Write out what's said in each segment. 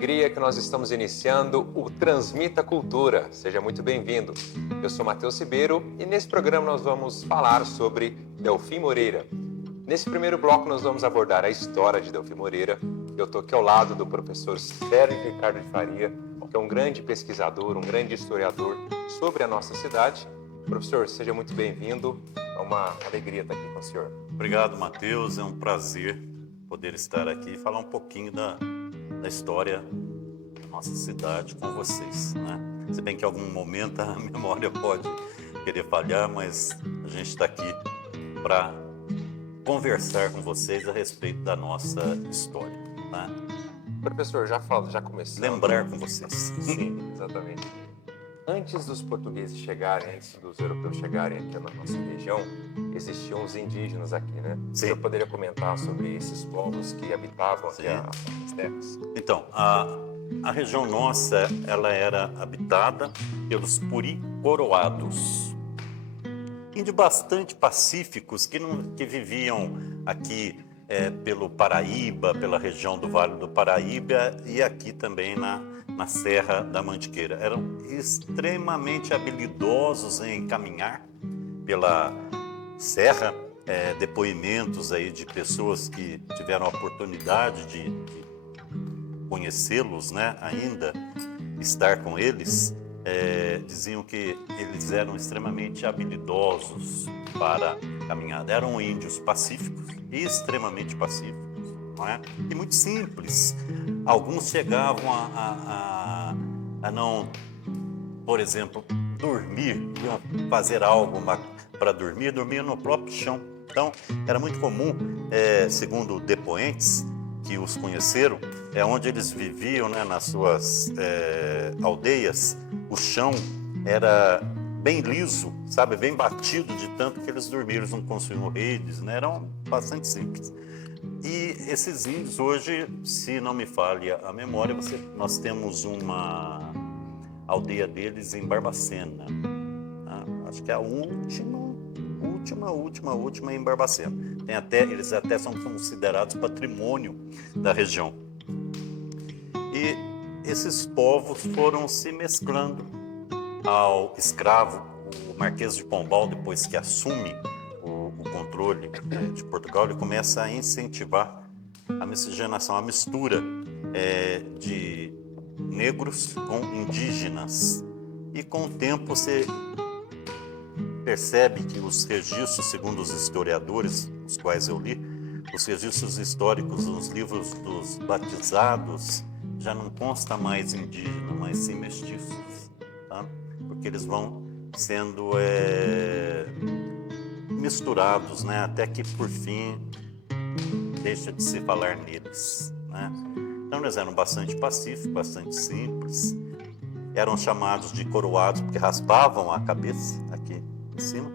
alegria que nós estamos iniciando o Transmita Cultura. Seja muito bem-vindo. Eu sou Matheus Ribeiro e nesse programa nós vamos falar sobre Delfim Moreira. Nesse primeiro bloco nós vamos abordar a história de Delfim Moreira. Eu estou aqui ao lado do professor Sérgio Ricardo de Faria, que é um grande pesquisador, um grande historiador sobre a nossa cidade. Professor, seja muito bem-vindo. É uma alegria estar aqui com o senhor. Obrigado, Matheus. É um prazer poder estar aqui e falar um pouquinho da história da nossa cidade com vocês, né? Se bem que em algum momento a memória pode querer falhar, mas a gente está aqui para conversar com vocês a respeito da nossa história, né? Professor, já começando. Lembrar com vocês. Sim, exatamente. Antes dos portugueses chegarem, antes dos europeus chegarem aqui na nossa região, existiam os indígenas aqui, né? Sim. O senhor poderia comentar sobre esses povos que habitavam aqui Sim. as terras? Então, a região nossa, ela era habitada pelos Puri-Coroados, índios bastante pacíficos que viviam aqui pelo Paraíba, pela região do Vale do Paraíba e aqui também na Serra da Mantiqueira. Eram extremamente habilidosos em caminhar pela serra, depoimentos aí de pessoas que tiveram a oportunidade de conhecê-los, né, ainda estar com eles, diziam que eles eram extremamente habilidosos para caminhar. Eram índios pacíficos, extremamente pacíficos, não é? E muito simples. Alguns chegavam a não, por exemplo, dormir, iam fazer algo para dormir, dormiam no próprio chão. Então, era muito comum, segundo depoentes que os conheceram, onde eles viviam, né, nas suas aldeias, o chão era bem liso, sabe, bem batido de tanto que eles dormiram, eles não construíam redes, né, eram bastante simples. E esses índios hoje, se não me falha a memória, nós temos uma aldeia deles em Barbacena, né? Acho que é a última em Barbacena. Eles até são considerados patrimônio da região. E esses povos foram se mesclando ao escravo, o Marquês de Pombal, depois que assume o controle de Portugal, ele começa a incentivar a miscigenação, a mistura de negros com indígenas. E com o tempo você percebe que os registros, segundo os historiadores, os quais eu li, os registros históricos nos livros dos batizados, já não consta mais indígena, mas sim mestiços, tá? Porque eles vão sendo misturados, né? Até que por fim deixa de se falar neles, né? Então eles eram bastante pacíficos, bastante simples, eram chamados de coroados porque raspavam a cabeça aqui em cima,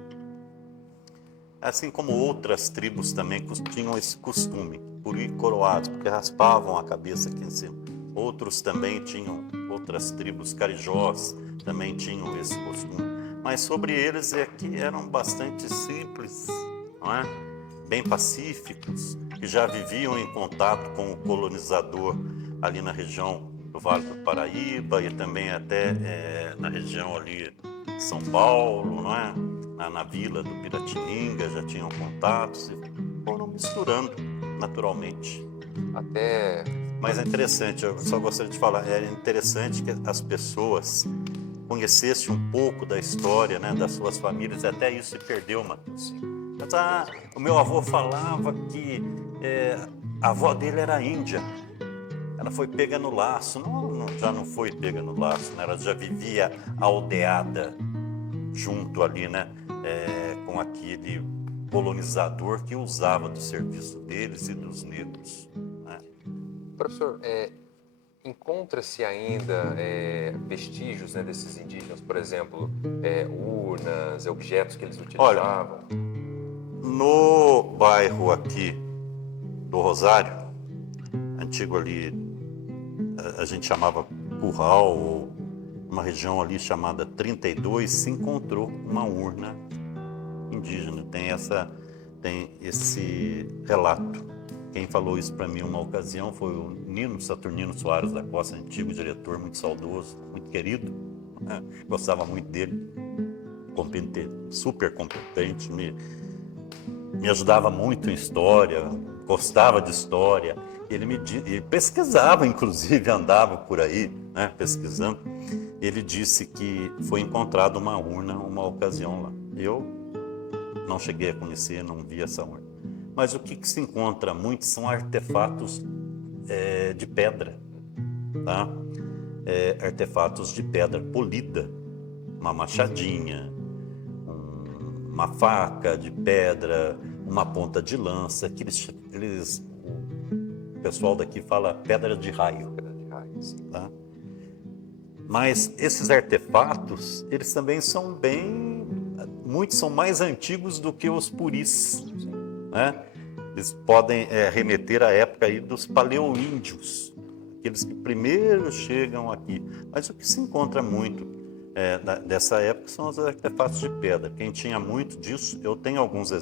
assim como outras tribos também tinham esse costume, Puri-Coroados, porque raspavam a cabeça aqui em cima. Outros também tinham, outras tribos, Carijós, também tinham esse costume. Mas sobre eles que eram bastante simples, não é? Bem pacíficos, que já viviam em contato com o colonizador ali na região do Vale do Paraíba e também até na região ali de São Paulo, não é? Na vila do Piratininga já tinham contatos e foram misturando naturalmente. Mas é interessante, eu só gostaria de falar, é interessante que as pessoas conhecessem um pouco da história, né, das suas famílias, até isso se perdeu, Matheus. Mas, o meu avô falava que a avó dele era índia, ela foi pega no laço. Não, já não foi pega no laço, né? Ela já vivia aldeada junto ali, né, com aquele colonizador que usava do serviço deles e dos negros, né? Professor, encontra-se ainda vestígios, né, desses indígenas, por exemplo, urnas, objetos que eles utilizavam? Olha, no bairro aqui do Rosário, antigo ali, a gente chamava Curral, ou uma região ali chamada 32, se encontrou uma urna indígena. Tem esse relato. Quem falou isso para mim uma ocasião foi o Saturnino Soares da Costa, antigo diretor, muito saudoso, muito querido, né? Gostava muito dele, super competente, me ajudava muito em história, gostava de história. Ele pesquisava, inclusive, andava por aí, né, pesquisando. Ele disse que foi encontrada uma urna uma ocasião lá. Eu não cheguei a conhecer, não vi essa urna. Mas o que se encontra muito são artefatos de pedra, tá? Artefatos de pedra polida, uma machadinha, uma faca de pedra, uma ponta de lança, que o pessoal daqui fala pedra de raio. Tá? Mas esses artefatos, eles também são muitos são mais antigos do que os puris, né? Eles podem remeter à época aí dos paleoíndios, aqueles que primeiro chegam aqui. Mas o que se encontra muito dessa época são os artefatos de pedra. Quem tinha muito disso, eu tenho alguns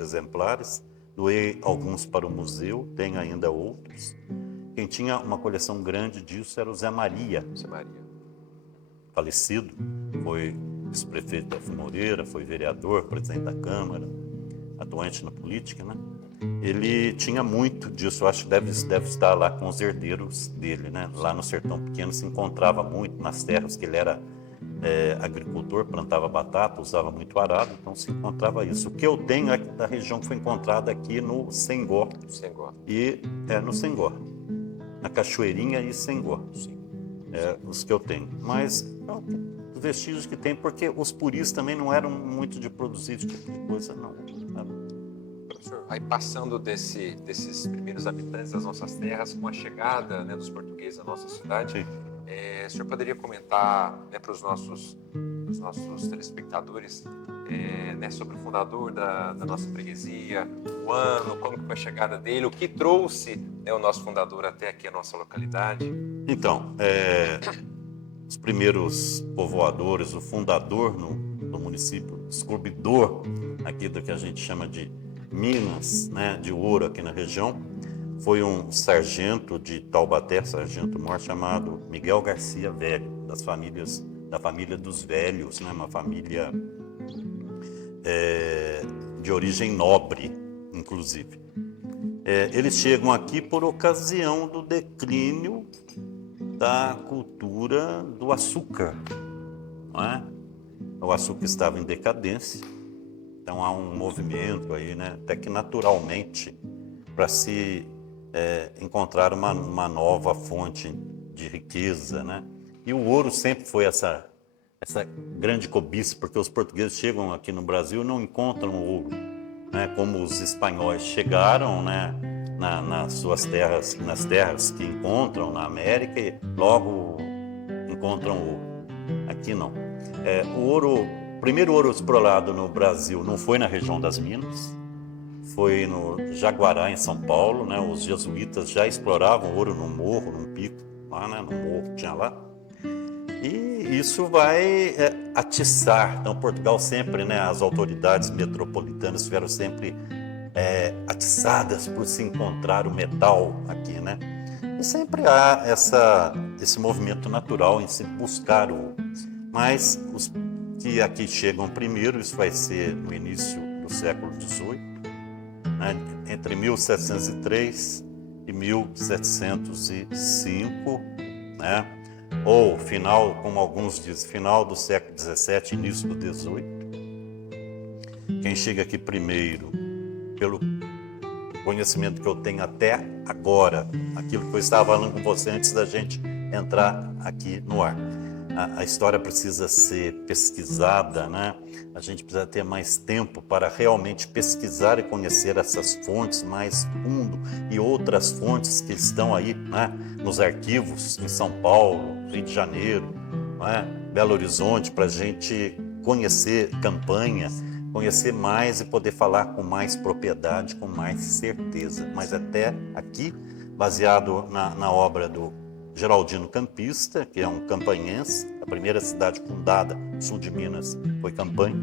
exemplares, doei alguns para o museu, tenho ainda outros. Quem tinha uma coleção grande disso era o Zé Maria. Zé Maria. Falecido, foi ex-prefeito da Moreira, foi vereador, presidente da Câmara, atuante na política, né? Ele tinha muito disso, eu acho que deve estar lá com os herdeiros dele, né? Lá no Sertão Pequeno se encontrava muito, nas terras que ele era agricultor, plantava batata, usava muito arado, então se encontrava isso. O que eu tenho é da região que foi encontrada aqui no Sengó. No Sengó, na Cachoeirinha e Sengó. Os que eu tenho. Mas os vestígios que tem, porque os puris também não eram muito de produzir esse tipo de coisa, não. Professor, aí passando desses primeiros habitantes das nossas terras, com a chegada, né, dos portugueses à nossa cidade, o senhor poderia comentar, né, para os nossos telespectadores né, sobre o fundador da nossa freguesia, o ano, como que foi a chegada dele, o que trouxe, né, o nosso fundador até aqui a nossa localidade? Então, os primeiros povoadores, o fundador do município, o descobridor aqui do que a gente chama de minas, né, de ouro aqui na região, foi um sargento de Taubaté, sargento-mor, chamado Miguel Garcia Velho, da família dos Velhos, né, uma família de origem nobre, inclusive. Eles chegam aqui por ocasião do declínio da cultura do açúcar, não é? O açúcar estava em decadência, então há um movimento aí, né, até que naturalmente, para se encontrar uma nova fonte de riqueza, né? E o ouro sempre foi essa grande cobiça, porque os portugueses chegam aqui no Brasil e não encontram ouro, né? Como os espanhóis chegaram, né, nas suas terras, nas terras que encontram na América, e logo encontram ouro. Aqui não. O primeiro ouro explorado no Brasil não foi na região das Minas, foi no Jaguará, em São Paulo, né? Os jesuítas já exploravam ouro no morro, num pico, lá, né, no morro que tinha lá. E isso vai atiçar. Então, Portugal sempre, né, as autoridades metropolitanas estiveram sempre atiçadas por se encontrar o metal aqui, né? E sempre há esse movimento natural em se buscar o... Mas os que aqui chegam primeiro, isso vai ser no início do século XVIII, né, entre 1703 e 1705, né? Ou final, como alguns dizem, final do século XVII, início do XVIII. Quem chega aqui primeiro, pelo conhecimento que eu tenho até agora, aquilo que eu estava falando com você antes da gente entrar aqui no ar. A história precisa ser pesquisada, né? A gente precisa ter mais tempo para realmente pesquisar e conhecer essas fontes mais fundo e outras fontes que estão aí, né, nos arquivos em São Paulo, Rio de Janeiro, né, Belo Horizonte, para a gente conhecer Campanha, conhecer mais e poder falar com mais propriedade, com mais certeza. Mas até aqui, baseado na obra do Geraldino Campista, que é um campanhense, a primeira cidade fundada no sul de Minas foi Campanha.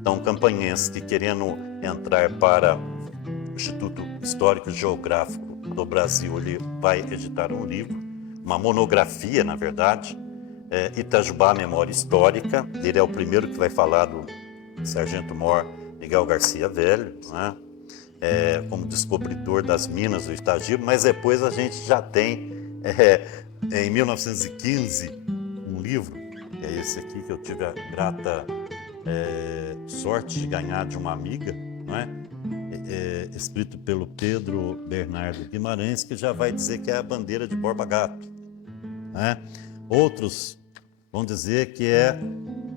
Então, um campanhense que, querendo entrar para o Instituto Histórico e Geográfico do Brasil, ele vai editar um livro, uma monografia, na verdade, Itajubá, Memória Histórica. Ele é o primeiro que vai falar do Sargento-Mor Miguel Garcia Velho, né? Como descobridor das minas do Itagiba, mas depois a gente já tem, em 1915, um livro, que é esse aqui, que eu tive a grata sorte de ganhar de uma amiga, não é? Escrito pelo Pedro Bernardo Guimarães, que já vai dizer que é a bandeira de Borba Gato, né? Outros vão dizer que é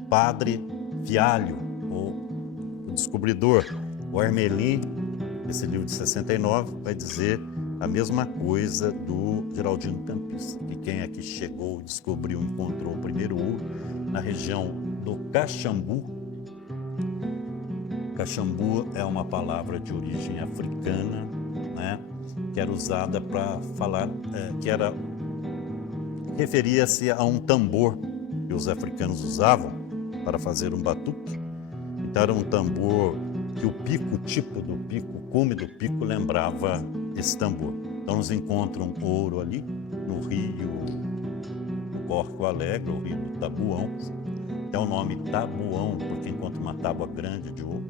Padre Fialho, o descobridor. O Armelin, esse livro de 69, vai dizer a mesma coisa do Geraldino Campista, que quem aqui chegou, descobriu, encontrou o primeiro ouro na região do Caxambu. Caxambu é uma palavra de origem africana, né, que era usada para falar, referia-se a um tambor que os africanos usavam para fazer um batuque. Então era um tambor que o pico, o tipo do pico, o cume do pico lembrava esse tambor. Então nos encontram ouro ali no rio Porco Alegre, o rio do Tabuão. É o nome Tabuão, porque encontra uma tábua grande de ouro.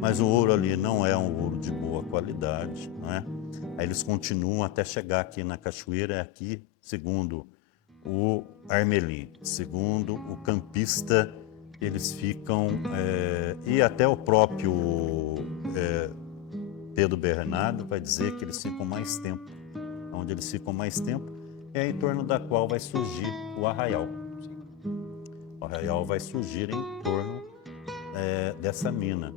Mas o ouro ali não é um ouro de boa qualidade, não é? Aí eles continuam até chegar aqui na cachoeira, aqui, segundo o Armelin, segundo o Campista, eles ficam, e até o próprio Pedro Bernardo vai dizer que eles ficam mais tempo. Onde eles ficam mais tempo é em torno da qual vai surgir o arraial. O arraial vai surgir em torno dessa mina.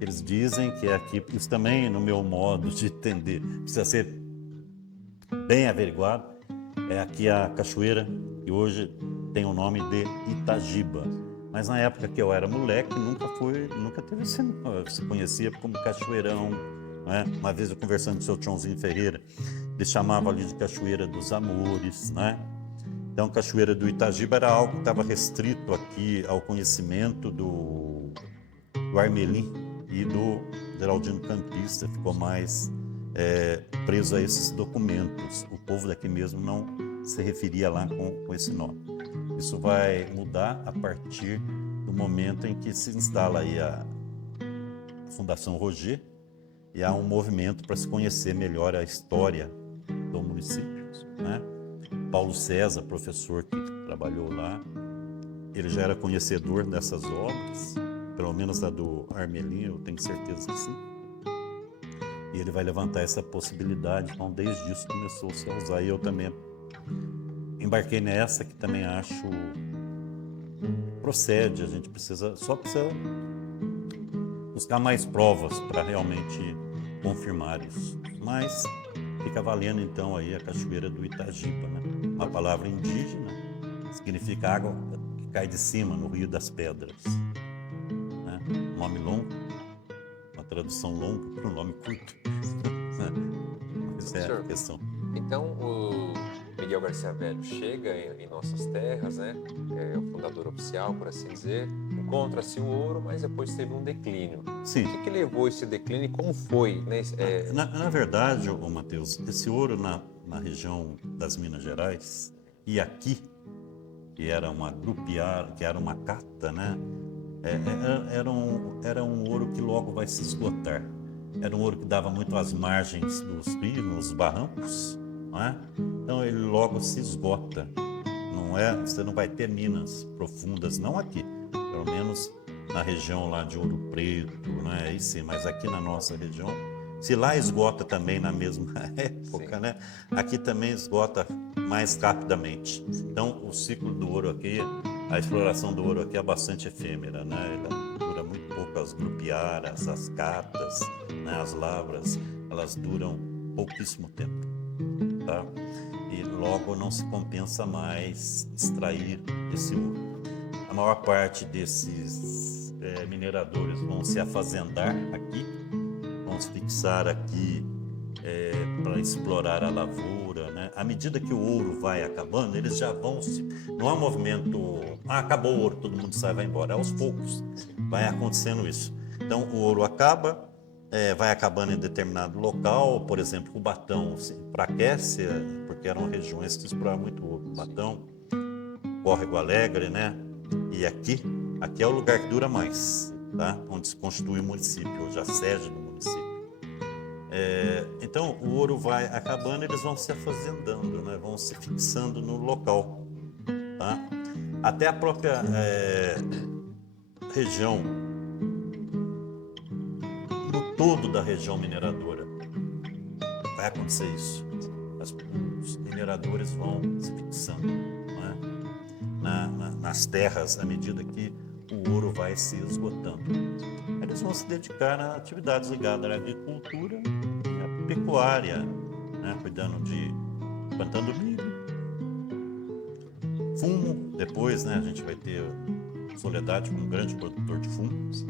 Eles dizem que é aqui, isso também, no meu modo de entender, precisa ser bem averiguado, é aqui a cachoeira, que hoje tem o nome de Itagiba. Mas na época que eu era moleque, nunca teve esse nome, se conhecia como Cachoeirão, né? Uma vez eu conversando com o seu Tchãozinho Ferreira, ele chamava ali de Cachoeira dos Amores, né? Então, Cachoeira do Itagiba era algo que estava restrito aqui ao conhecimento do Armelin e do Geraldino Campista, ficou mais preso a esses documentos. O povo daqui mesmo não se referia lá com esse nome. Isso vai mudar a partir do momento em que se instala aí a Fundação Roger e há um movimento para se conhecer melhor a história do município, né? Paulo César, professor que trabalhou lá, ele já era conhecedor dessas obras, pelo menos a do Armelin, eu tenho certeza que sim. E ele vai levantar essa possibilidade, então desde isso começou-se a usar. E eu também embarquei nessa, que também acho procede, a gente só precisa buscar mais provas para realmente confirmar isso. Mas fica valendo então aí a Cachoeira do Itagiba, né? Uma palavra indígena, significa água que cai de cima, no Rio das Pedras. Né? Um nome longo, uma tradução longa para um nome curto. Essa é a questão. Então, o Miguel Garcia Velho chega em nossas terras, né? É o fundador oficial, por assim dizer. Encontra-se o ouro, mas depois teve um declínio. Sim. O que levou esse declínio e como foi? Né? Na verdade, Matheus, esse ouro na região das Minas Gerais e aqui, que era uma grupiar, que era uma cata, né? Era um ouro que logo vai se esgotar. Era um ouro que dava muito às margens dos rios, nos barrancos, não é? Então ele logo se esgota. Você não vai ter minas profundas, não aqui, pelo menos na região lá de Ouro Preto, né? Aí sim, mas aqui na nossa região, se lá esgota também na mesma época, né? Aqui também esgota mais rapidamente. Então o ciclo do ouro aqui, a exploração do ouro aqui é bastante efêmera, né? Ela dura muito pouco, as grupiaras, as catas, né? As lavras, elas duram pouquíssimo tempo, tá? E logo não se compensa mais extrair esse ouro. A maior parte desses mineradores vão se afazendar aqui, vão se fixar aqui para explorar a lavoura, né? À medida que o ouro vai acabando, eles já vão não há um movimento, acabou o ouro, todo mundo sai e vai embora. Aos poucos vai acontecendo isso. Então o ouro acaba, vai acabando em determinado local, por exemplo, Cubatão se enfraquece, porque eram regiões que exploravam muito ouro. Cubatão, Córrego Alegre, né? E aqui é o lugar que dura mais, tá? Onde se constitui o município, hoje a sede do município. Então, o ouro vai acabando, eles vão se afazendando, né? Vão se fixando no local, tá? Até a própria região, no todo da região mineradora, vai acontecer isso. Os mineradores vão se fixando, né? Nas terras à medida que o ouro vai se esgotando. Eles vão se dedicar a atividades ligadas à agricultura e à pecuária, né? Cuidando plantando milho, fumo. Depois, né, a gente vai ter Soledade como um grande produtor de fumos,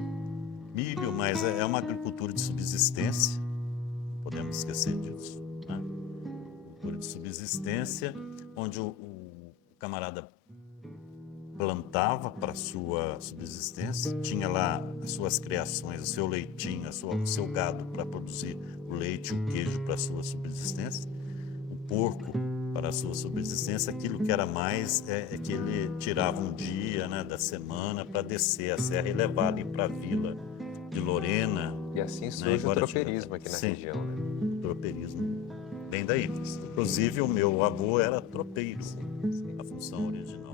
milho, mas é uma agricultura de subsistência, não podemos esquecer disso, né? Agricultura de subsistência, onde o camarada plantava para sua subsistência, tinha lá as suas criações, o seu leitinho, o seu gado para produzir o leite e o queijo para a sua subsistência, o porco para a sua subsistência. Aquilo que era mais é que ele tirava um dia, né, da semana para descer a serra e levar ali para a vila de Lorena. E assim surge, né, o tropeirismo aqui na região, né? O tropeirismo vem daí. Inclusive o meu avô era tropeiro, a função original.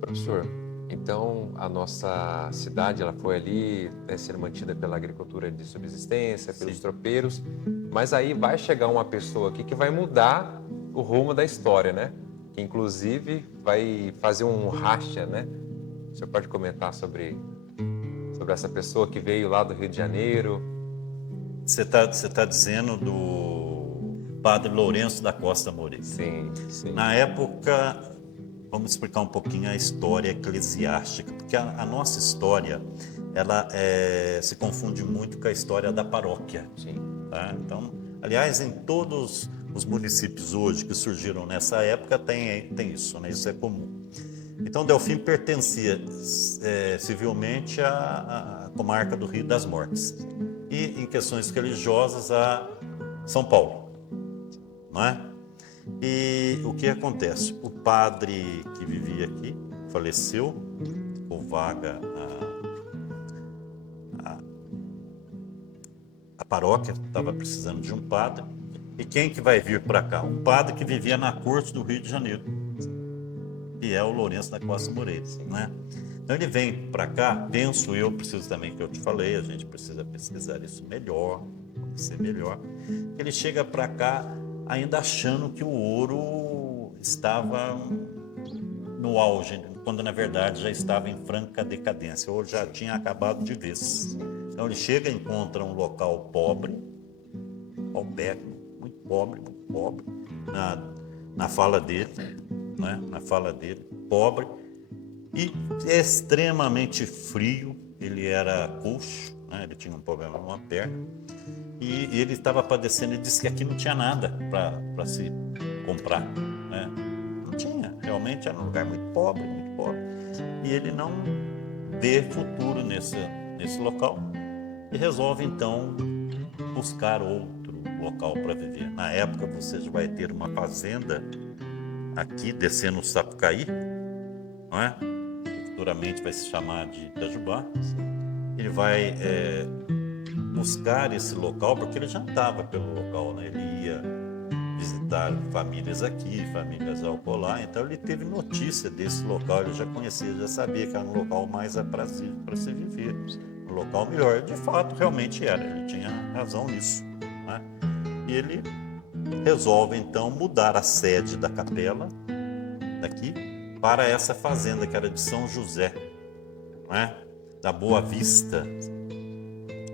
Professor, então a nossa cidade ela foi ali, né, sendo mantida pela agricultura de subsistência, pelos tropeiros, mas aí vai chegar uma pessoa aqui que vai mudar o rumo da história, né? Que inclusive vai fazer um racha, né? O senhor pode comentar sobre essa pessoa que veio lá do Rio de Janeiro? Você tá dizendo do Padre Lourenço da Costa Moreira. Sim, sim. Na época, vamos explicar um pouquinho a história eclesiástica, porque a nossa história, ela se confunde muito com a história da paróquia. Sim. Tá? Então, aliás, em todos os municípios hoje que surgiram nessa época tem isso, né? Isso é comum. Então, Delfim pertencia civilmente à comarca do Rio das Mortes e, em questões religiosas, a São Paulo, não é? E o que acontece? O padre que vivia aqui faleceu, ficou vaga a paróquia, estava precisando de um padre. E quem que vai vir para cá? Um padre que vivia na corte do Rio de Janeiro, que é o Lourenço da Costa Moreira, né? Então ele vem para cá, penso eu, preciso também que eu te falei, a gente precisa pesquisar isso melhor, conhecer melhor. Ele chega para cá ainda achando que o ouro estava no auge, quando na verdade já estava em franca decadência, ou já tinha acabado de vez. Então ele chega e encontra um local pobre, muito pobre, na fala dele, né? Na fala dele, pobre e extremamente frio. Ele era coxo, né? Ele tinha um problema numa perna e ele estava padecendo. Ele disse que aqui não tinha nada para se comprar, né? Não tinha, realmente era um lugar muito pobre, muito pobre. E ele não vê futuro nesse local e resolve então buscar outro local para viver. Na época você já vai ter uma fazenda aqui descendo o Sapucaí, não é? Que futuramente vai se chamar de Itajubá. Ele vai buscar esse local porque ele já andava pelo local, né? Ele ia visitar famílias aqui, famílias acolá, então ele teve notícia desse local, ele já conhecia, já sabia que era um local mais aprazível para se viver, um local melhor. De fato, realmente era, ele tinha razão nisso, né? E ele resolve então mudar a sede da capela daqui para essa fazenda que era de São José, não é? da Boa Vista.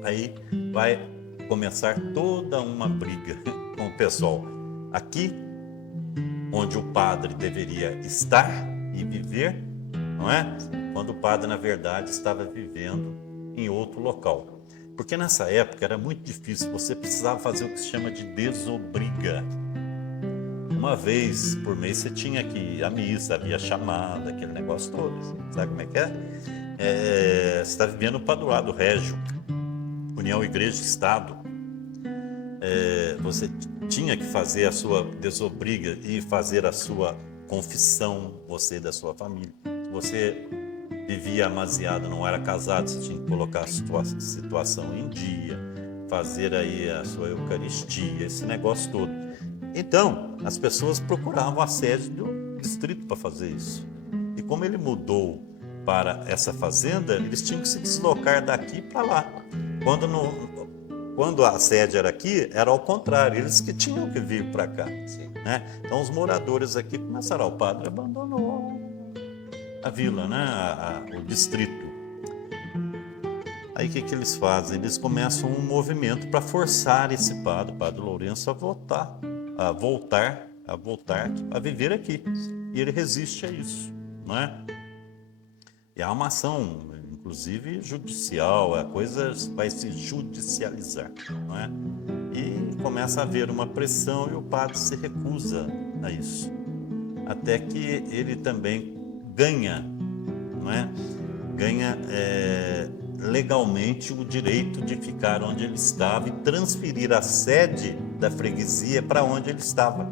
Aí vai começar toda uma briga com o pessoal. Aqui, onde o padre deveria estar e viver, não é? Quando o padre, na verdade, estava vivendo em outro local. Porque nessa época era muito difícil, você precisava fazer o que se chama de desobriga. Uma vez por mês você tinha que ir à missa, havia chamada, aquele negócio todo. Sabe como é que é? Você está vivendo o padroado régio, União Igreja e Estado. Você tinha que fazer a sua desobriga e fazer a sua confissão, você e da sua família. Se você vivia amasiado, não era casado, você tinha que colocar a sua situação em dia, fazer aí a sua Eucaristia, esse negócio todo. Então, as pessoas procuravam a sede do distrito para fazer isso. E como ele mudou para essa fazenda, eles tinham que se deslocar daqui para lá. Quando a sede era aqui, era ao contrário, eles que tinham que vir para cá. Né? Então, os moradores aqui começaram, o padre abandonou a vila, né? O distrito. Aí o que eles fazem? Eles começam um movimento para forçar esse padre, o padre Lourenço, a voltar a viver aqui. E ele resiste a isso, não é? E há uma ação, inclusive judicial, a coisa vai se judicializar, não é? E começa a haver uma pressão e o padre se recusa a isso. Até que ele também ganha, não é? Ganha legalmente o direito de ficar onde ele estava e transferir a sede da freguesia para onde ele estava.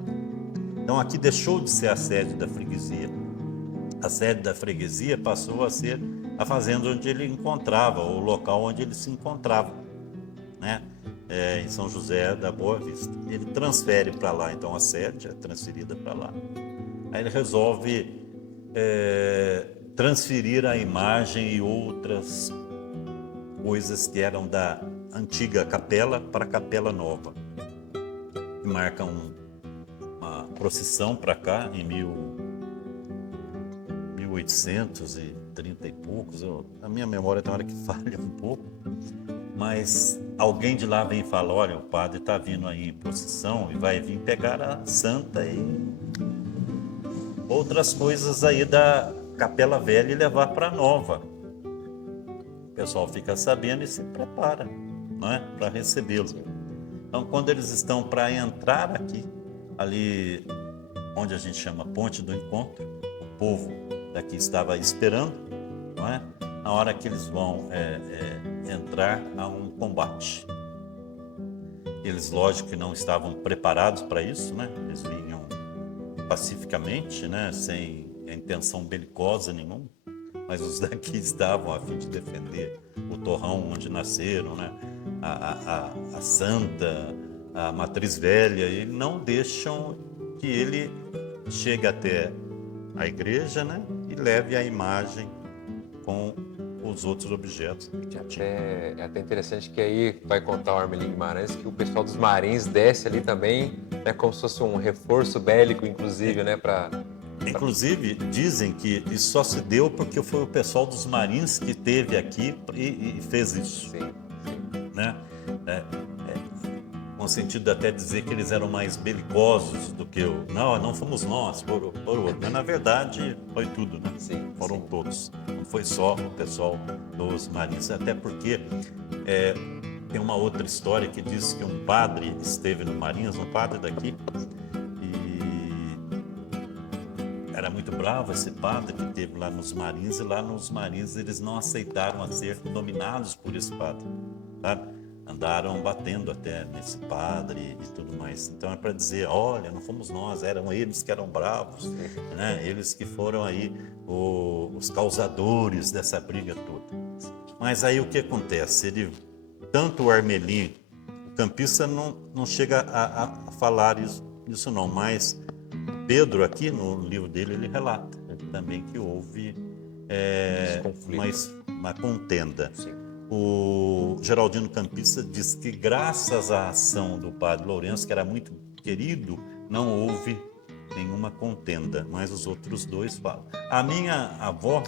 Então aqui deixou de ser a sede da freguesia. A sede da freguesia passou a ser a fazenda onde ele encontrava, o local onde ele se encontrava, né? Em São José da Boa Vista. Ele transfere para lá, então a sede é transferida para lá. Aí ele resolve transferir a imagem e outras coisas que eram da antiga capela para a capela nova. E marca uma procissão para cá em 1830 e poucos. A minha memória tem hora que falha um pouco, mas alguém de lá vem e fala, olha, o padre está vindo aí em procissão e vai vir pegar a santa e outras coisas aí da Capela Velha e levar para a Nova. O pessoal fica sabendo e se prepara, não é? Para recebê-lo. Então, quando eles estão para entrar aqui, ali onde a gente chama Ponte do Encontro, o povo daqui estava esperando, não é? Na hora que eles vão entrar, há um combate. Eles, lógico, que não estavam preparados para isso, né? Eles vinham pacificamente, né? Sem intenção belicosa nenhuma, mas os daqui estavam a fim de defender o torrão onde nasceram, né? A santa, a matriz velha, e não deixam que ele chegue até a igreja, né? E leve a imagem com os outros objetos. É até interessante que aí vai contar o Armelino Guimarães que o pessoal dos Marins desce ali também, né, como se fosse um reforço bélico, inclusive, né, Inclusive, dizem que isso só se deu porque foi o pessoal dos Marins que esteve aqui e fez isso. Sim. Né? Com sentido de até dizer que eles eram mais belicosos do que o... Não fomos nós, foram outro. Mas, na verdade, foi tudo, né? Sim, foram todos. Não foi só o pessoal dos Marins. Até porque tem uma outra história que diz que um padre esteve no Marins, um padre daqui, era muito bravo esse padre que teve lá nos Marins, e lá nos Marins eles não aceitaram a ser dominados por esse padre, sabe? Andaram batendo até nesse padre e tudo mais. Então é para dizer, olha, não fomos nós, eram eles que eram bravos, né? Eles que foram aí os causadores dessa briga toda. Mas aí o que acontece? Tanto o Armelin, o campista não chega a falar isso não, mas Pedro, aqui no livro dele, ele relata também que houve uma contenda. Sim. O Geraldino Campista diz que graças à ação do padre Lourenço, que era muito querido, não houve nenhuma contenda, mas os outros dois falam. A minha avó,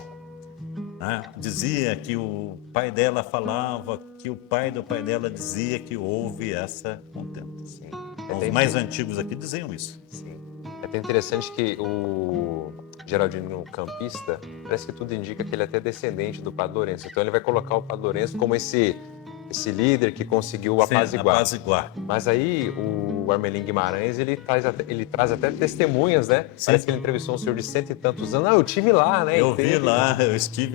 né? Dizia que o pai dela falava, que o pai do pai dela dizia que houve essa contenda. Sim. Então, os mais antigos aqui diziam isso. Sim. É até interessante que o Geraldino Campista, parece que tudo indica que ele é até descendente do Padre Lourenço. Então ele vai colocar o Padre Lourenço como esse líder que conseguiu apaziguar. Mas aí o Armelim Guimarães, ele traz até testemunhas, né? Sim. Parece que ele entrevistou um senhor de 100 e tantos anos. Eu estive lá, né? Eu estive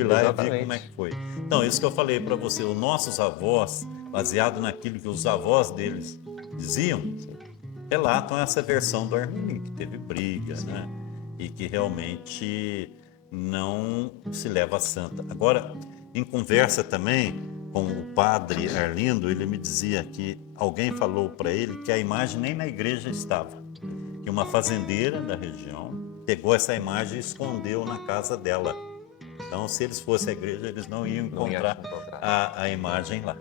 lá. Exatamente. E vi como é que foi. Então, isso que eu falei para você, os nossos avós, baseado naquilo que os avós deles diziam, relatam essa versão do Armelim, que teve briga, né? E que realmente não se leva a santa. Agora, em conversa também com o padre Arlindo, ele me dizia que alguém falou para ele que a imagem nem na igreja estava, que uma fazendeira da região pegou essa imagem e escondeu na casa dela. Então, se eles fossem à igreja, eles não iam encontrar a imagem lá.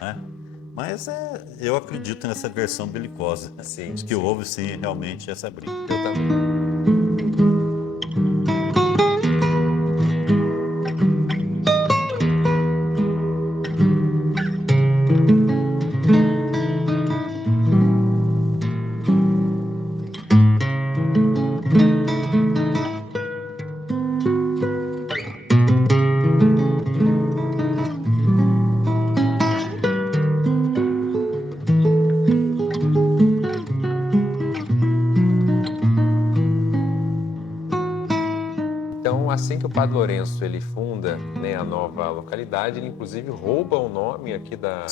Né? Mas eu acredito nessa versão belicosa, de que houve sim realmente essa briga. Eu também. Assim que o Padre Lourenço ele funda, né, a nova localidade, ele inclusive rouba o nome aqui da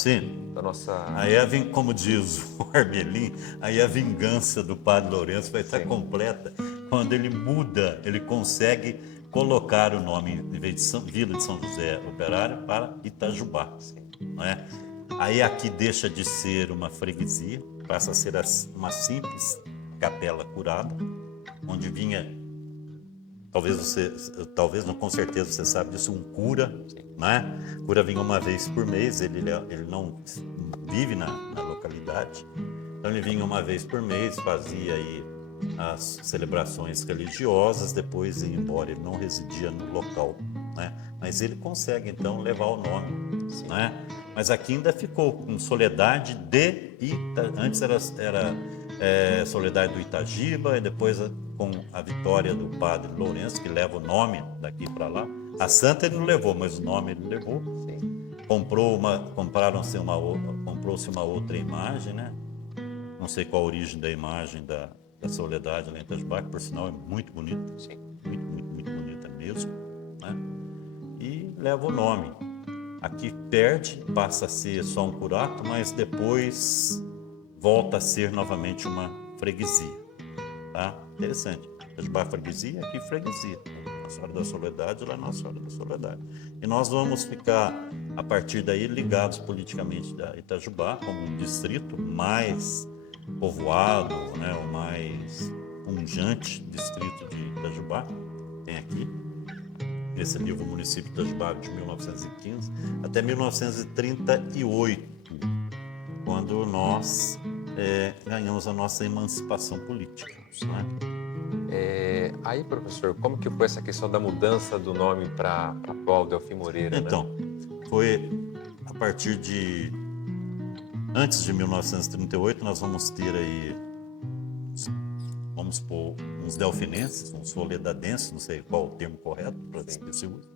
nossa... Aí, como diz o Armelim, aí a vingança do Padre Lourenço vai estar completa quando ele muda, ele consegue colocar o nome, em vez de Vila de São José Operário, para Itajubá. Não é? Aí aqui deixa de ser uma freguesia, passa a ser uma simples capela curada, onde vinha... Talvez não, com certeza você sabe disso, um cura, né? O cura vinha uma vez por mês, ele não vive na localidade, então ele vinha uma vez por mês, fazia aí as celebrações religiosas, depois ia embora, ele não residia no local, né? Mas ele consegue então levar o nome, né? Mas aqui ainda ficou com Soledade de antes era Soledade do Itagiba, e depois com a vitória do Padre Lourenço, que leva o nome daqui para lá. A santa ele não levou, mas o nome ele levou. Comprou-se uma outra imagem, né? Não sei qual a origem da imagem da Soledade lá em Itajubá, que por sinal é muito bonita, muito bonita mesmo, né? E leva o nome. Aqui perde, passa a ser só um curato, mas depois volta a ser novamente uma freguesia. Tá? Interessante. Itajubá freguesia, aqui freguesia. Nossa Senhora da Soledade, lá Nossa Senhora da Soledade. E nós vamos ficar, a partir daí, ligados politicamente da Itajubá como um distrito mais povoado, né, o mais pungente distrito de Itajubá. Tem aqui, esse livro, o município de Itajubá, de 1915 até 1938, quando nós ganhamos a nossa emancipação política. Né? Aí, professor, como que foi essa questão da mudança do nome para Paulo Delfim Moreira? Então, né? Foi a partir de... Antes de 1938, nós vamos ter aí, vamos pôr, uns delfinenses, uns soledadenses, não sei qual o termo correto para esse uso,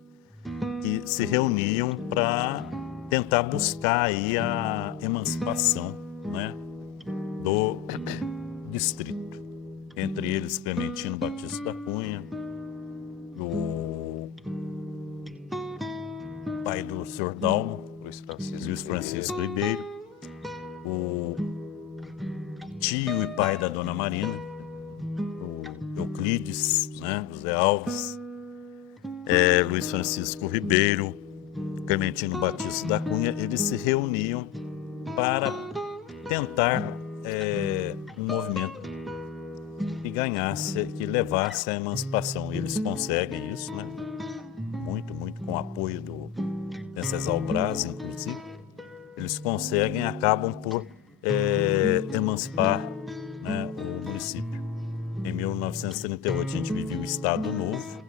que se reuniam para tentar buscar aí a emancipação, né, do distrito. Entre eles, Clementino Batista da Cunha, o pai do Sr. Dalmo, Luiz Francisco Ribeiro, o tio e pai da Dona Marina, o Euclides, né, José Alves, Luiz Francisco Ribeiro, Clementino Batista da Cunha, eles se reuniam para tentar um movimento que levasse à emancipação. Eles conseguem isso, né? Muito com o apoio do Venceslau Braz, inclusive. Eles conseguem e acabam por emancipar, né, o município. Em 1938 a gente vivia o Estado Novo,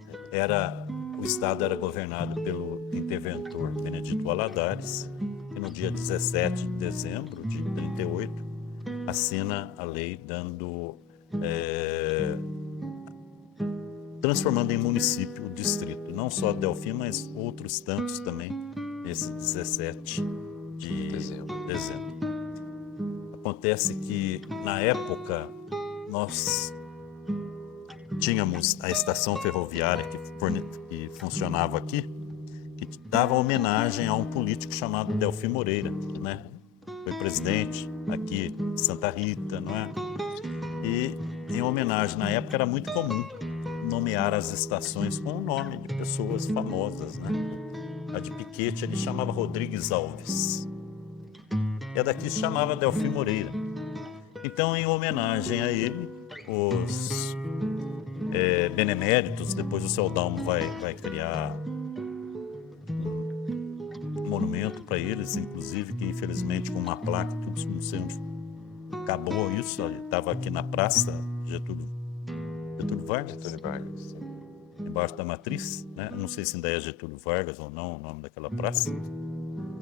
o estado era governado pelo interventor Benedito Valadares, que no dia 17 de dezembro de 38 assina a lei transformando em município o distrito, não só Delfim, mas outros tantos também, esse 17 de dezembro. Acontece que, na época, nós tínhamos a estação ferroviária que funcionava aqui, que dava homenagem a um político chamado Delfim Moreira, né? Foi presidente aqui de Santa Rita, não é? E, em homenagem, na época, era muito comum nomear as estações com o nome de pessoas famosas, né? A de Piquete ele chamava Rodrigues Alves. E a daqui se chamava Delfim Moreira. Então, em homenagem a ele, os beneméritos, depois o seu Dalmo vai criar um monumento para eles, inclusive, que infelizmente com uma placa, tudo não sei onde acabou isso, estava aqui na praça Getúlio Vargas? Getúlio Vargas. Embaixo da Matriz, né? Não sei se ainda é Getúlio Vargas ou não o nome daquela praça.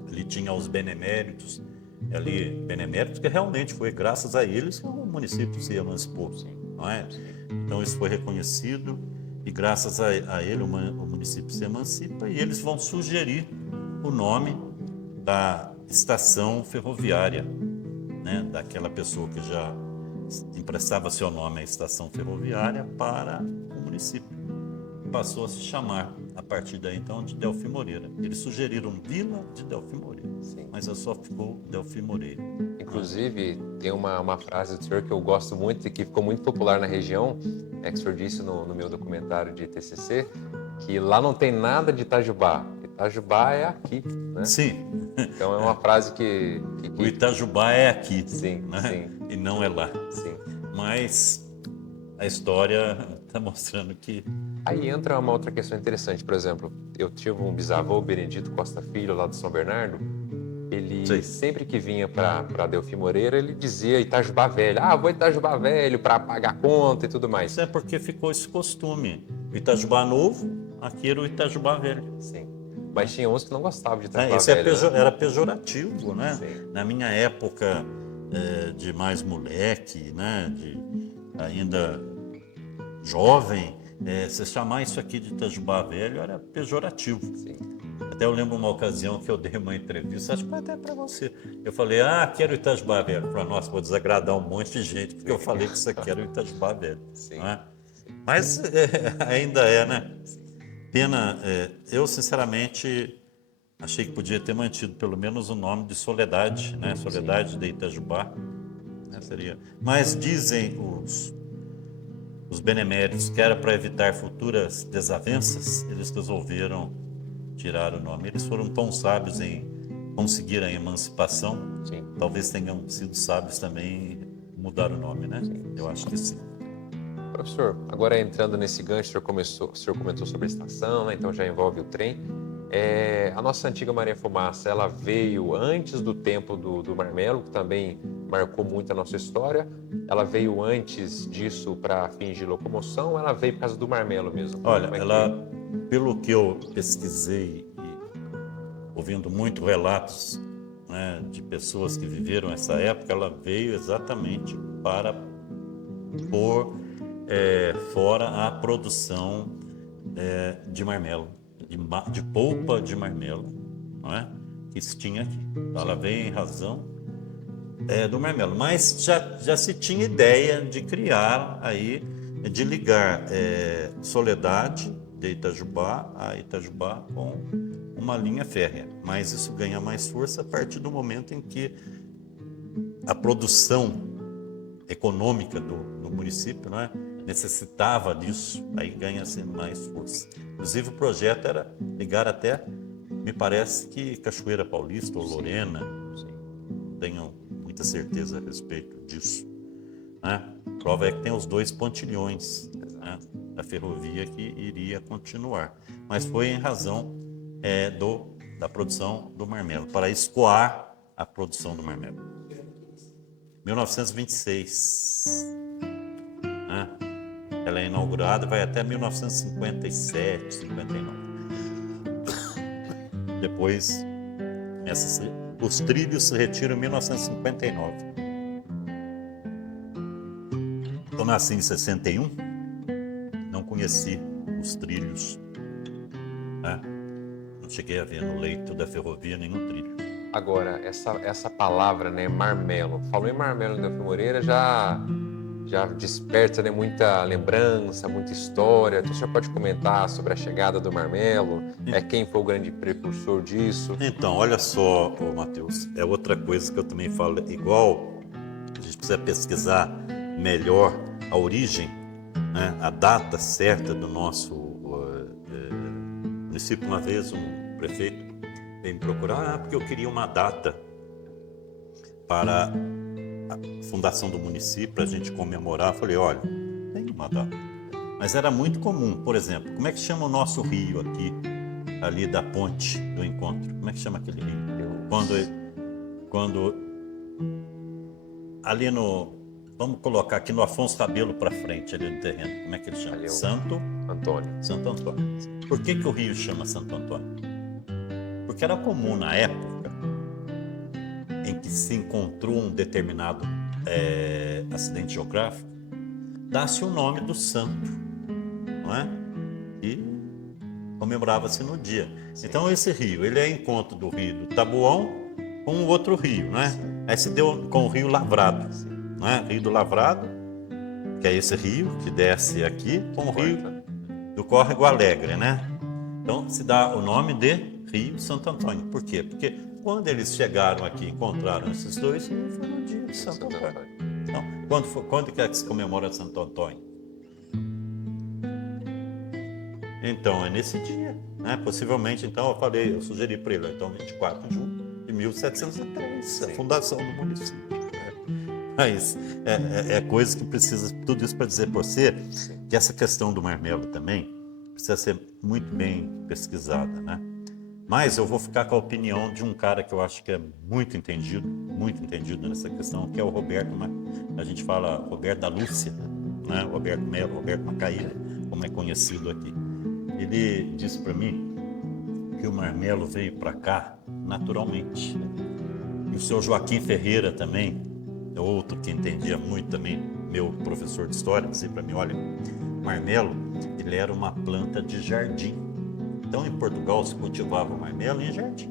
Ali tinha os beneméritos, ali beneméritos que realmente foi graças a eles que o município se emancipou, não é? Então isso foi reconhecido e graças a ele o município se emancipa e eles vão sugerir o nome da estação ferroviária, né? Daquela pessoa que já emprestava seu nome à estação ferroviária para o município. Passou a se chamar, a partir daí, então, de Delfim Moreira. Eles sugeriram Vila de Delfim Moreira, mas só ficou Delfim Moreira. Inclusive, tem uma frase do senhor que eu gosto muito e que ficou muito popular na região, que o senhor disse no meu documentário de TCC, que lá não tem nada de Itajubá. Itajubá é aqui, né? Sim. Então é uma frase que... O Itajubá é aqui, sim, né? Sim. E não é lá. Sim. Mas a história está mostrando que... Aí entra uma outra questão interessante. Por exemplo, eu tive um bisavô, Benedito Costa Filho, lá de São Bernardo. Ele, sempre que vinha para Delfim Moreira, ele dizia Itajubá Velho. Ah, vou Itajubá Velho para pagar conta e tudo mais. Isso é porque ficou esse costume. O Itajubá Novo, aqui era o Itajubá Velho. Sim. Mas tinha uns que não gostavam de Itajubá Isso Velho. Era pejorativo, né? Sim. Na minha época de mais moleque, né? Ainda jovem, você chamar isso aqui de Itajubá Velho era pejorativo. Sim. Até eu lembro uma ocasião que eu dei uma entrevista, acho que foi até para você. Eu falei, quero o Itajubá Velho. Para nós, vou desagradar um monte de gente, porque eu falei que isso aqui era o Itajubá Velho. Sim. Não é? Mas ainda é, né? Pena, eu sinceramente achei que podia ter mantido pelo menos o nome de Soledade, né? Soledade de Itajubá. Né? Seria. Mas dizem os beneméritos que era para evitar futuras desavenças, eles resolveram tirar o nome. Eles foram tão sábios em conseguir a emancipação, talvez tenham sido sábios também em mudar o nome, né? Eu acho que sim. Professor, agora entrando nesse gancho, o senhor comentou sobre a estação, né? Então já envolve o trem. A nossa antiga Maria Fumaça, ela veio antes do tempo do Marmelo, que também marcou muito a nossa história. Ela veio antes disso para fins de locomoção ou ela veio por causa do Marmelo mesmo? Olha, pelo que eu pesquisei e ouvindo muito relatos, né, de pessoas que viveram essa época, ela veio exatamente para pôr fora a produção de marmelo, de polpa de marmelo, não é? Que se tinha aqui. Então, ela veio em razão do marmelo, mas já se tinha ideia de criar aí, de ligar Soledade de Itajubá a Itajubá com uma linha férrea, mas isso ganha mais força a partir do momento em que a produção econômica do município, não é? Necessitava disso, aí ganha-se mais força. Inclusive o projeto era ligar até, me parece que Cachoeira Paulista ou Lorena, não tenho muita certeza a respeito disso. Né? A prova é que tem os 2 pontilhões, né, da ferrovia que iria continuar, mas foi em razão da produção do marmelo, para escoar a produção do marmelo. 1926. Né? Ela é inaugurada, vai até 1957, 59. Depois, os trilhos se retiram em 1959. Eu nasci em 61, não conheci os trilhos, né? Não cheguei a ver no leito da ferrovia nenhum trilho. Agora, essa palavra, né, marmelo. Falou em marmelo em Delfim Moreira, já desperta, né, muita lembrança, muita história. Então, o senhor pode comentar sobre a chegada do marmelo? Quem foi o grande precursor disso? Então, olha só, Matheus, é outra coisa que eu também falo, igual a gente precisa pesquisar melhor a origem, né, a data certa do nosso município. Uma vez um prefeito veio me procurar, porque eu queria uma data para a fundação do município, para a gente comemorar. Eu falei, olha, tem uma data. Mas era muito comum, por exemplo, como é que chama o nosso rio aqui, ali da ponte do encontro? Como é que chama aquele rio? Quando ali no... Vamos colocar aqui no Afonso Rabelo para frente, ali no terreno. Como é que ele chama? Santo Antônio. Santo Antônio. Por que o rio chama Santo Antônio? Porque era comum na época em que se encontrou um determinado acidente geográfico, dá-se o nome do santo, não é? E comemorava-se no dia. Sim. Então esse rio, ele é encontro do rio do Taboão com um outro rio, né? Aí se deu com o rio Lavrado, né? Rio do Lavrado, que é esse rio que desce aqui, com o rio do Córrego Alegre, né? Então se dá o nome de Rio Santo Antônio. Por quê? Porque quando eles chegaram aqui e encontraram esses dois, foi no dia de Santo Antônio. Então, quando que é que se comemora Santo Antônio? Então, é nesse dia, né? Possivelmente, então, eu sugeri para ele, então, 24 de junho de 1703, sim, a fundação do município. Mas é coisa que precisa, tudo isso para dizer para você, que essa questão do marmelo também precisa ser muito bem pesquisada, né? Mas eu vou ficar com a opinião de um cara que eu acho que é muito entendido nessa questão, que é o Roberto, a gente fala Roberto da Lúcia, né? Roberto Melo, Roberto Macaíra, como é conhecido aqui. Ele disse para mim que o marmelo veio para cá naturalmente. E o seu Joaquim Ferreira também, é outro que entendia muito também, meu professor de história, dizia para mim, olha, marmelo, ele era uma planta de jardim. Então, em Portugal, se cultivava o marmelo em jardim.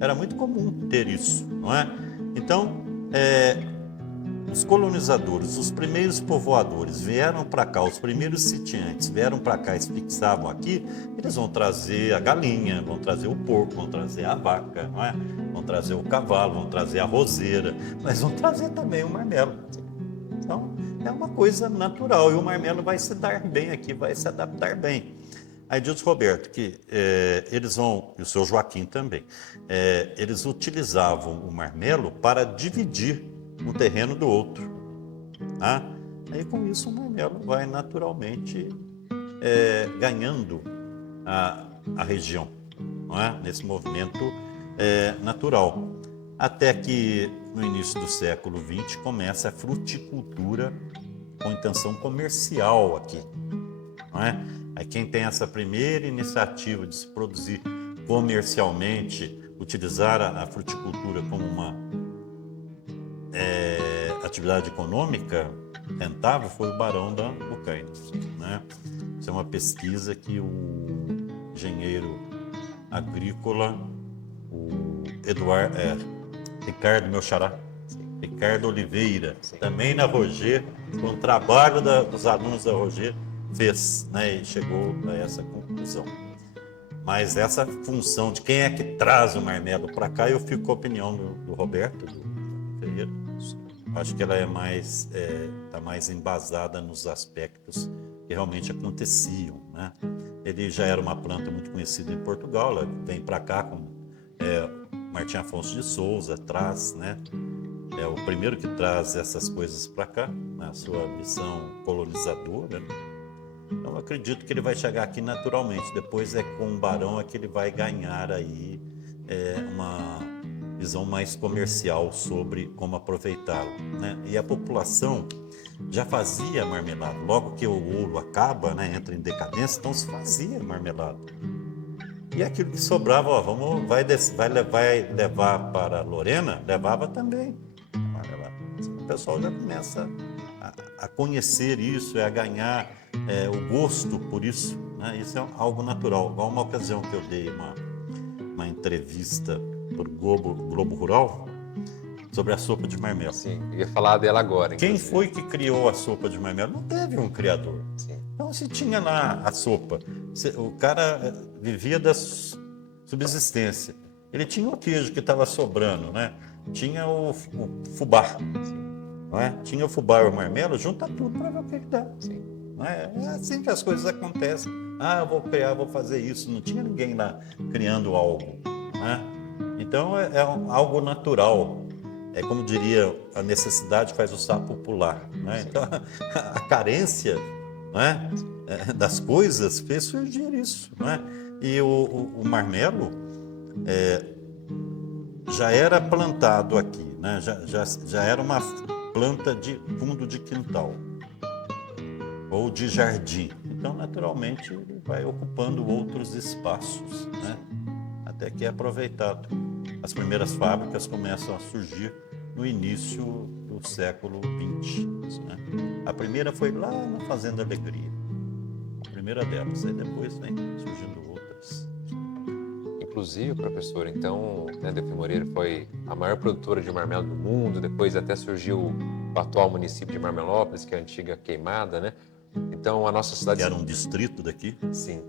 Era muito comum ter isso, não é? Então, os colonizadores, os primeiros povoadores vieram para cá, os primeiros sitiantes vieram para cá e se fixavam aqui, eles vão trazer a galinha, vão trazer o porco, vão trazer a vaca, não é? Vão trazer o cavalo, vão trazer a roseira, mas vão trazer também o marmelo. Então, é uma coisa natural e o marmelo vai se dar bem aqui, vai se adaptar bem. Aí diz Roberto que eles vão, e o seu Joaquim também, eles utilizavam o marmelo para dividir um terreno do outro. Tá? Aí com isso o marmelo vai naturalmente ganhando a região, não é? Nesse movimento natural. Até que no início do século XX começa a fruticultura com intenção comercial aqui. Não é? Aí quem tem essa primeira iniciativa de se produzir comercialmente, utilizar a fruticultura como uma atividade econômica rentável, foi o Barão da Bocaina, né? Isso é uma pesquisa que o engenheiro agrícola, o Ricardo, meu xará, Ricardo Oliveira, também na Roger, com o trabalho dos alunos da Roger, fez, né, e chegou a essa conclusão. Mas essa função de quem é que traz o marmelo para cá, eu fico com a opinião do Roberto, do Ferreira. Acho que ela está mais embasada nos aspectos que realmente aconteciam, né? Ele já era uma planta muito conhecida em Portugal, ela vem para cá com Martim Afonso de Souza, traz, né? É o primeiro que traz essas coisas para cá, na sua missão colonizadora, né? Então, eu acredito que ele vai chegar aqui naturalmente. Depois com o Barão que ele vai ganhar aí uma visão mais comercial sobre como aproveitá-lo, né? E a população já fazia marmelada. Logo que o ouro acaba, né, entra em decadência, então se fazia marmelada. E aquilo que sobrava, ó, vai levar para Lorena, levava também. O pessoal já começa a conhecer isso, a ganhar o gosto por isso, né? Isso é algo natural. Igual uma ocasião que eu dei uma entrevista para o Globo Rural sobre a sopa de marmelo. Sim, eu ia falar dela agora, Quem inclusive. foi que criou a sopa de marmelo? Não teve um criador. Sim. Então, se tinha lá a sopa, o cara vivia da subsistência. Ele tinha o queijo que estava sobrando, né? Tinha o fubá, não é? Tinha o fubá e o marmelo, junta tudo para ver o que dá. Sim. Não é? É assim que as coisas acontecem. Ah, eu vou criar, vou fazer isso. Não tinha ninguém lá criando algo, né? Então, é algo natural. É como diria, a necessidade faz o sapo pular, né? Então, a carência, né, das coisas fez surgir isso, né? E o marmelo já era plantado aqui, né? Já era uma planta de fundo de quintal ou de jardim. Então, naturalmente, ele vai ocupando outros espaços, né? Até que é aproveitado. As primeiras fábricas começam a surgir no início do século XX, né? A primeira foi lá na Fazenda Alegria, a primeira delas, e depois vem surgindo outras. Inclusive, professor, então, né, Delfim Moreira foi a maior produtora de marmelo do mundo, depois até surgiu o atual município de Marmelópolis, que é a antiga Queimada, né? Então, a nossa cidade... Que era um distrito daqui. Sim.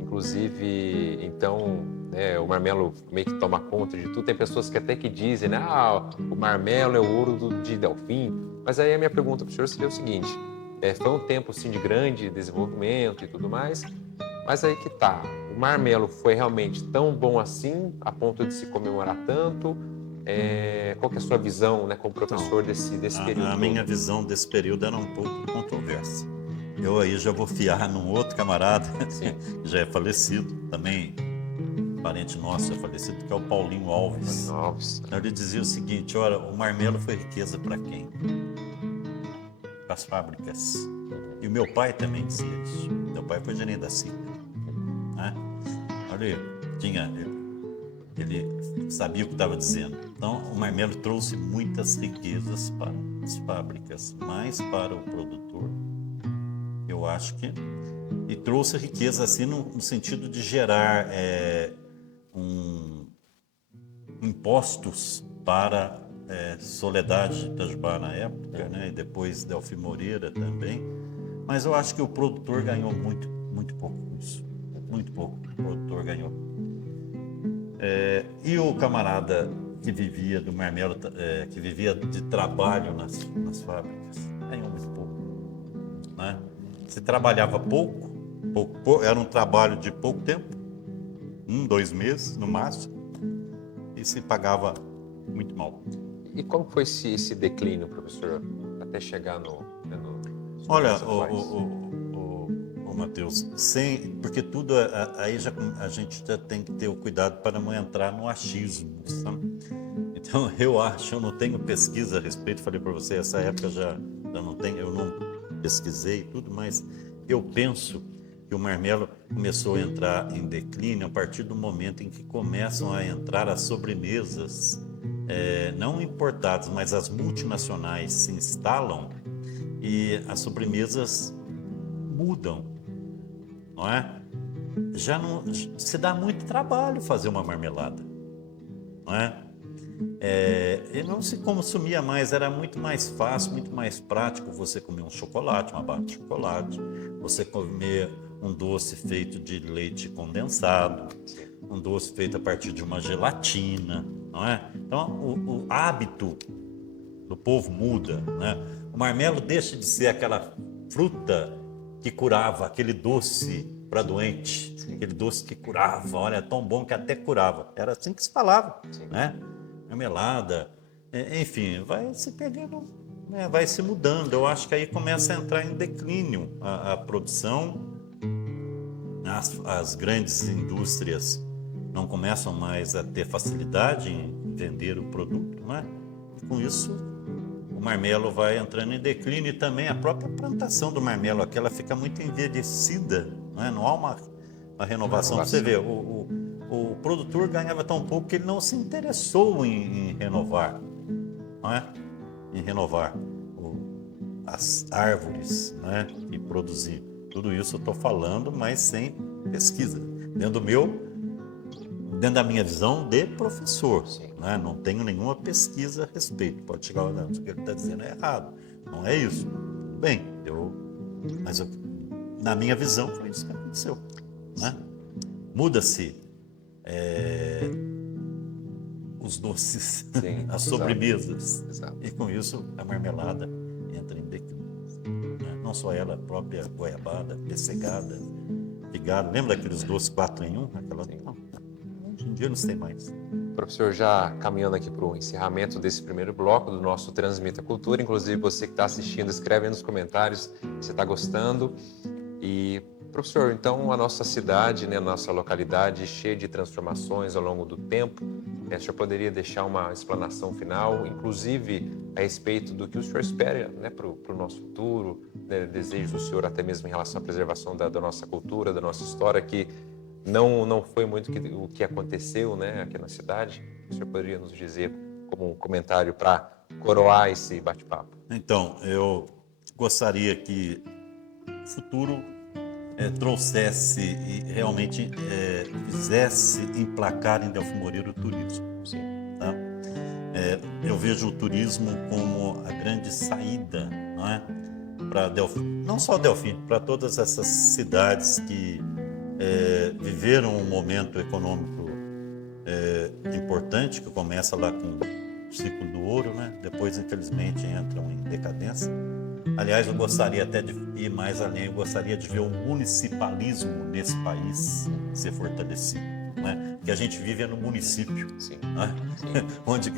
Inclusive, então, né, o marmelo meio que toma conta de tudo. Tem pessoas que até que dizem, né, o marmelo é o ouro de Delfim. Mas aí a minha pergunta para o senhor seria o seguinte, foi um tempo, assim, de grande desenvolvimento e tudo mais, mas aí que tá, o marmelo foi realmente tão bom assim, a ponto de se comemorar tanto? Qual que é a sua visão, né, como professor desse período A todo? minha visão desse período era um pouco controversa. Eu aí já vou fiar num outro camarada, Sim. que já é falecido, também parente nosso é falecido, que é o Paulinho Alves. Alves. Ele dizia o seguinte, olha, o marmelo foi riqueza para quem? Para as fábricas. E o meu pai também dizia isso. Meu pai foi gerente da SICA, né? Olha, ele sabia o que estava dizendo. Então, o marmelo trouxe muitas riquezas para as fábricas, mais para o produtor, eu acho que, e trouxe riqueza assim no sentido de gerar impostos para Soledade Itajubá na época, né? E depois Delfim Moreira também. Mas eu acho que o produtor ganhou muito, muito pouco com isso. Muito pouco o produtor ganhou. E o camarada que vivia do marmelo, que vivia de trabalho nas fábricas, ganhou muito pouco, né? Se trabalhava pouco, era um trabalho de pouco tempo, 2 meses no máximo, e se pagava muito mal. E como foi esse declínio, professor, até chegar Olha, Matheus, porque tudo aí a gente já tem que ter o cuidado para não entrar no achismo, sabe? Então eu não tenho pesquisa a respeito, falei para você, essa época já não tenho, eu não pesquisei tudo, mas eu penso que o marmelo começou a entrar em declínio a partir do momento em que começam a entrar as sobremesas, não importadas, mas as multinacionais se instalam e as sobremesas mudam, não é? Já não se dá muito trabalho fazer uma marmelada, não é? E não se consumia mais, era muito mais fácil, muito mais prático você comer um chocolate, uma barra de chocolate, você comer um doce feito de leite condensado, um doce feito a partir de uma gelatina, não é? Então o hábito do povo muda, né? O marmelo deixa de ser aquela fruta que curava, aquele doce para doente, aquele doce que curava, olha, é tão bom que até curava. Era assim que se falava, né? Marmelada, enfim, vai se perdendo, né? Vai se mudando. Eu acho que aí começa a entrar em declínio a produção, as grandes indústrias não começam mais a ter facilidade em vender o produto, né? Com isso, o marmelo vai entrando em declínio e também a própria plantação do marmelo, aquela fica muito envelhecida, né? Não há a renovação. Você vê, o produtor ganhava tão pouco que ele não se interessou em renovar, não é? Em renovar as árvores, né, e produzir. Tudo isso eu estou falando, mas sem pesquisa. Dentro da minha visão de professor, né? Não tenho nenhuma pesquisa a respeito. Pode chegar olhando, o que ele está dizendo é errado. Não é isso. Tudo bem, na minha visão foi isso que aconteceu, né? Muda-se os doces, Sim, as sobremesas. Exato. E com isso a marmelada entra em declínio, né? Não só ela, a própria goiabada, pessegada, figado. Lembra daqueles doces 4 em 1? Não, hoje em dia não se tem mais. Professor, já caminhando aqui para o encerramento desse primeiro bloco do nosso Transmita Cultura, inclusive você que está assistindo, escreve aí nos comentários se você está gostando. E, professor, então a nossa cidade, né, a nossa localidade cheia de transformações ao longo do tempo, o senhor poderia deixar uma explanação final, inclusive a respeito do que o senhor espera, né, para o nosso futuro, né, desejos do senhor até mesmo em relação à preservação da nossa cultura, da nossa história, que não foi muito o que aconteceu, né, aqui na cidade. O senhor poderia nos dizer como um comentário para coroar esse bate-papo? Então, eu gostaria que o futuro trouxesse e realmente fizesse emplacar em Delfim Moreira o turismo. Sim. Tá? Eu vejo o turismo como a grande saída, não é? Para Delfim, não só Delfim, para todas essas cidades que viveram um momento econômico importante, que começa lá com o ciclo do ouro, né? Depois, infelizmente, entram em decadência. Aliás, eu gostaria até de ir mais além, eu gostaria de ver o municipalismo nesse país ser fortalecido, né? Que a gente vive no município, Sim. Né? Sim. Onde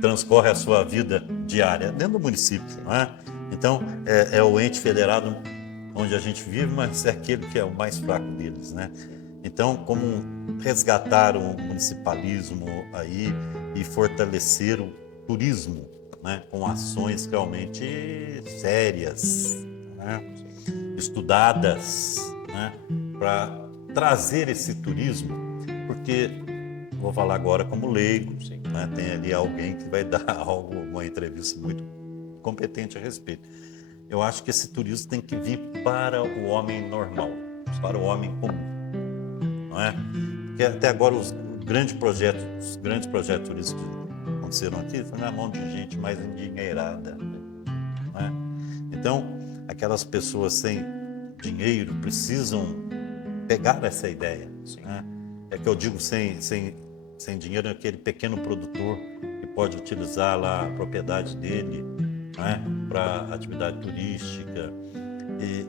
transcorre a sua vida diária, dentro do município. Né? Então, é o ente federado onde a gente vive, mas é aquele que é o mais fraco deles, né? Então, como resgatar o municipalismo aí e fortalecer o turismo, né? Com ações realmente sérias, né? Estudadas, né? Para trazer esse turismo, porque vou falar agora como leigo, né? Tem ali alguém que vai dar uma entrevista muito competente a respeito. Eu acho que esse turismo tem que vir para o homem normal, para o homem comum, não é? Porque até agora os grandes projetos turísticos que aconteceram aqui foram na mão de gente mais endinheirada, não é? Então, aquelas pessoas sem dinheiro precisam pegar essa ideia, né? É que eu digo sem dinheiro, é aquele pequeno produtor que pode utilizar lá a propriedade dele, né, para atividade turística. E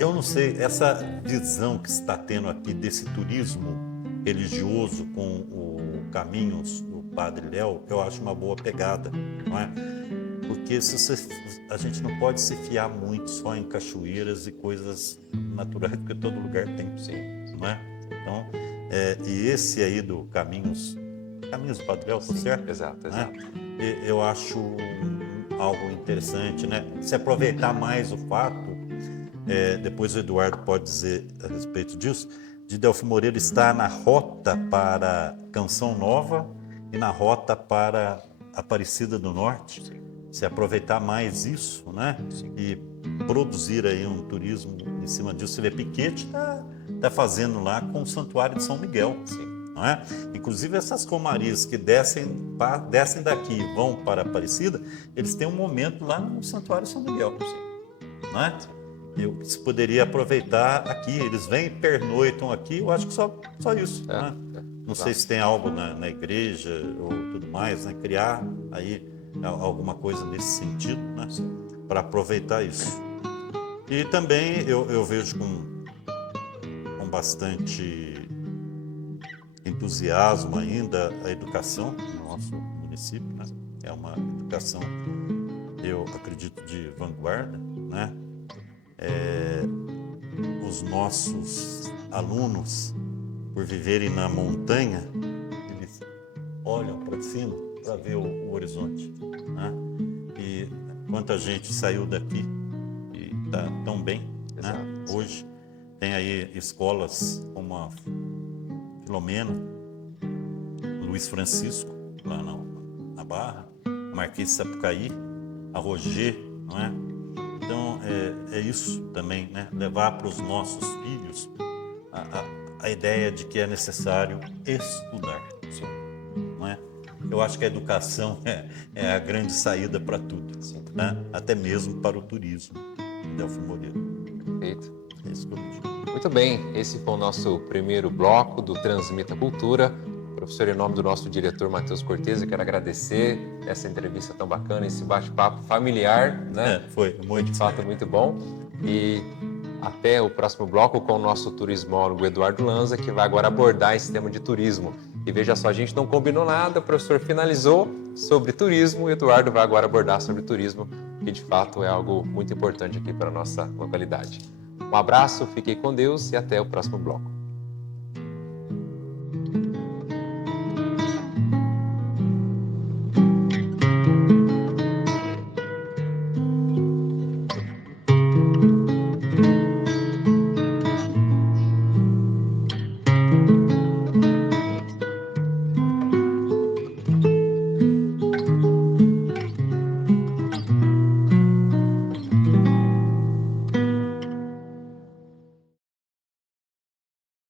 eu não sei, essa visão que se está tendo aqui desse turismo religioso com o Caminhos do Padre Léo, eu acho uma boa pegada, não é? Porque a gente não pode se fiar muito só em cachoeiras e coisas naturais, porque todo lugar tem, não é? Então, e esse aí do Caminhos do Padre Léo, tá certo? Exato, Né? exato. Eu acho algo interessante, né? Se aproveitar mais o fato, depois o Eduardo pode dizer a respeito disso, de Delfim Moreira estar na rota para Canção Nova e na rota para Aparecida do Norte. Se aproveitar mais isso, né? E produzir aí um turismo em cima disso. Você vê, Piquete tá fazendo lá com o Santuário de São Miguel. Não é? Inclusive essas comarias que descem daqui e vão para Aparecida, eles têm um momento lá no Santuário de São Miguel. Não é? Se poderia aproveitar aqui, eles vêm e pernoitam aqui, eu acho que só isso. Né? Não sei se tem algo na igreja ou tudo mais, né? Criar aí alguma coisa nesse sentido, né? Para aproveitar isso. E também eu vejo com bastante entusiasmo ainda a educação no nosso município, né? É uma educação, eu acredito, de vanguarda, né? Os nossos alunos, por viverem na montanha, eles olham para cima para ver o horizonte, né? E quanta gente saiu daqui e está tão bem, né? Hoje, Tem aí escolas como a Filomena, Luiz Francisco, lá na Barra, a Marquês de Sapucaí, a Roger, não é? Então, é isso também, né? Levar para os nossos filhos a ideia de que é necessário estudar, não é? Eu acho que a educação é a grande saída para tudo, né? Até mesmo para o turismo, Delfim Moreira. Perfeito. É isso que eu digo. Muito bem, esse foi o nosso primeiro bloco do Transmita Cultura. Professor, em nome do nosso diretor Matheus Cortez, eu quero agradecer essa entrevista tão bacana, esse bate-papo familiar, né? Foi muito de fato muito bom. E até o próximo bloco com o nosso turismólogo Eduardo Lanza, que vai agora abordar esse tema de turismo. E veja só, a gente não combinou nada, o professor finalizou sobre turismo, o Eduardo vai agora abordar sobre turismo, que de fato é algo muito importante aqui para a nossa localidade. Um abraço, fiquem com Deus e até o próximo bloco.